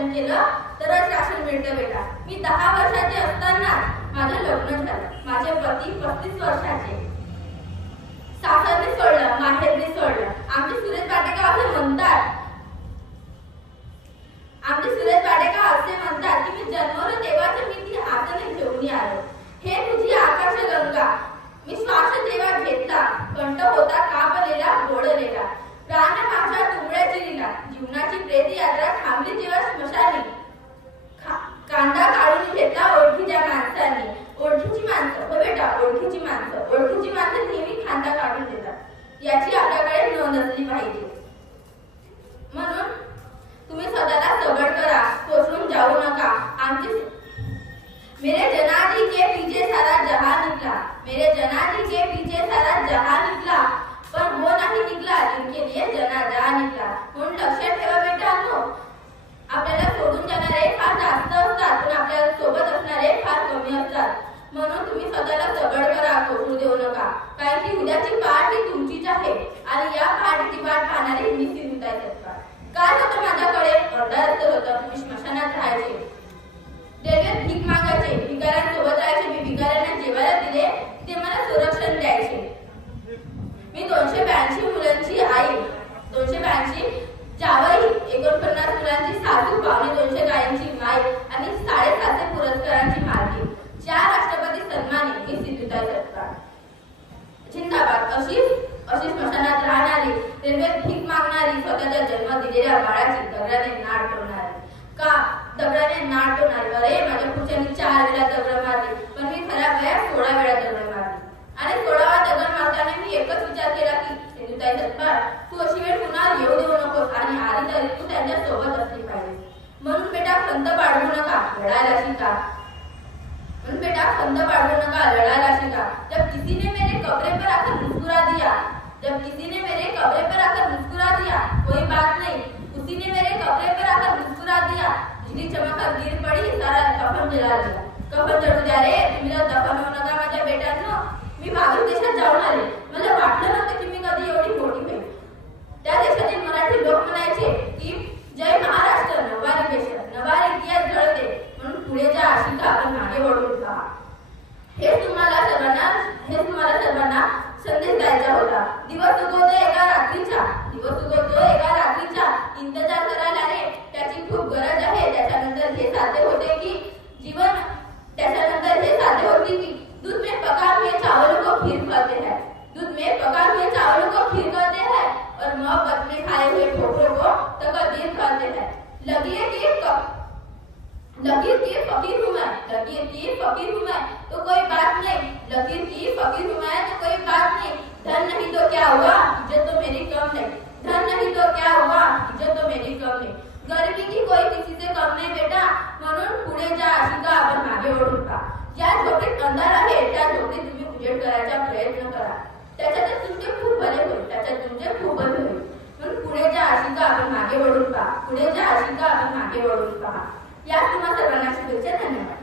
शिक्षण केलं तरच राशन मिळतं बेटा. मी 10 वर्षाचे असताना माझं लग्न झालं. माझे पती 35 वर्षाचे. सासरने सोडलं, माहेरने सोडलं. आमचे सुरेश पाटेकर असे म्हणतात की मी जन्मलो तेव्हाच मी ती हाताने घेऊन आलो. हे तुझी आकाश गंगा. मी श्वास जेव्हा घेतला, कंठ होता कापलेला, गोडलेला. प्राण माझ्या तुंबड्याची लीला. जीवनाची प्रेत यात्रा थांबली जेव्हा स्मशानी. कांदा काढून घेतला ओळखीच्या माणसांनी. ओळखीची माणसं, हो बेटा, ओळखीची माणसं नेहमी खांदा काढून देतात. याची आपल्याकडे नोंद असली पाहिजे. म्हणून तुम्ही स्वतःला सबड करा, कोसळून जाऊ नका. मेरे जनाजी के पीछे सारा जहां निकला. पण वो नाही निकला जिनके लिए जनाजा निकला. म्हणून लक्षात ठेवा बेटांनो, आपल्याला सोडून जाणारे फार जास्त असतात, पण आपल्याला सोबत असणारे फार कमी असतात. म्हणून तुम्ही स्वतःला सबड करा, कोसळू देऊ नका. कारण की उद्याची पाठ ही तुमचीच आहे आणि या पाठीची वाट पाहणारे मी सिंधुताई सपकाळ. काय होतं माझ्याकडे? अर्धा रस्ते होतं. मी श्मशानात राहायचे, रेल्वेत भीक मागायचे, भिकाऱ्यांसोबत राहायचे. मी भिकाऱ्यांना जेवायला दिले ते मला संरक्षण द्यायचे. मी 282 मुलांची आई, 282 जावई, 49 मुलांची सासू, 250 गायींची माई आणि 750 पुरस्कारांची मालकी. 4 राष्ट्रपती सन्मानी मी सिंधुताई सपकाळ. जिंदाबाद. अशी स्मशानात राहणारी, रेल्वेत भीक मागणारी, स्वतःच्या जन्म दिलेल्या बाळाची दगडाने नाड तोडणारी. अरे माझ्या पुढच्यानी 4 वेळा दगड मारली, पण मी खऱ्या वयात 16 वेळा दगड मारली. आणि 16वा दगड मारताना मी एकच विचार केला की सिंधुताई सपकाळ, तू अशी वेळ पुन्हा येऊ देऊ नकोस आणि आधी तरी तू त्यांच्या सोबत असली पाहिजे. म्हणून बेटा खंत बाळगू नका, लढायला शिका. लढायला शिका. जब किसी ने मेरे कब्र पर आकर मुस्कुरा दिया, कोई बात नहीं. उसी ने मेरे कब्र पर आकर मुस्कुरा दिया. बिजली चमककर गिर पडी, सारा कफन जला दिया. कफन जळू द्या रे, तुम्ही दफन होऊ नका माझ्या बेटांनो. मी बाहेर देशात जाऊन आले. मला वाटलं नव्हतं की मी कधी एवढी मोठी होईल. त्या देशातील मराठी लोक म्हणायचे की जय महाराष्ट्र, नवारी इतिहास घडते. म्हणून पुढे जा, शिका आपण मागे वळून पहा. हेच तुम्हाला सर्वांना संदेश द्यायचा होता. दिवस उगवतो एका रात्रीचा. इंतजार करायला रे, त्याची खूप गरज आहे. त्याच्यानंतर हे साध्य होते की दूध में पका हुए चावलों को खीर कहते हैं और मोहब्बत में खाए हुए ठोकरों को तकदीर कहते हैं. लकीर की फकीर हूँ मैं तो कोई बात नहीं. धन नहीं तो क्या हुआ, इज्जत तो मेरी कम नहीं. गरिबी की कोई किसी से कम नहीं बेटा. म्हणून पुढे जा, शिका आपण मागे वळून पहा. ज्या झोपडीत अंधार आहे त्या झोपडीत तुम्ही उजेड करायचा प्रयत्न करा. त्याच्यात तुमचे खूप भले होईल. म्हणून पुढे जा, शिका आपण मागे वळून पहा. या तुम्हा सर्वांना शुभेच्छा. धन्यवाद.